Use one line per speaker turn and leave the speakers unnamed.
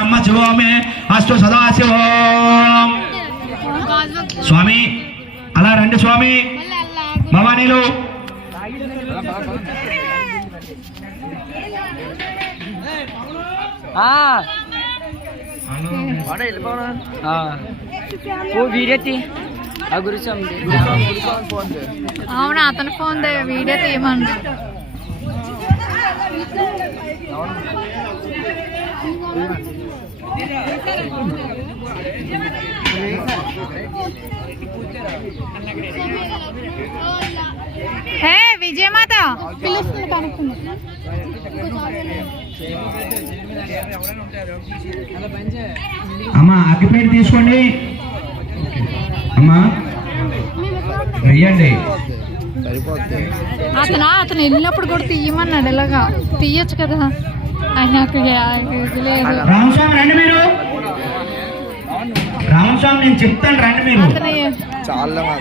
అమ్మ శివమే అస్తు సదాశివం స్వామి అలా రండి స్వామి భవానీలు
అవునా అతను ఫోన్ వీడియో తీయమన్నా హే విజయమాత అమ్మా
అగ్గిపేట తీసుకోండి అమ్మా
అతను అతను వెళ్ళినప్పుడు కూడా తీయమన్నాడు ఎలాగా తీయచ్చు కదా ఆయన
అంశాలు నేను చెప్తాను రండి మీరు చాలా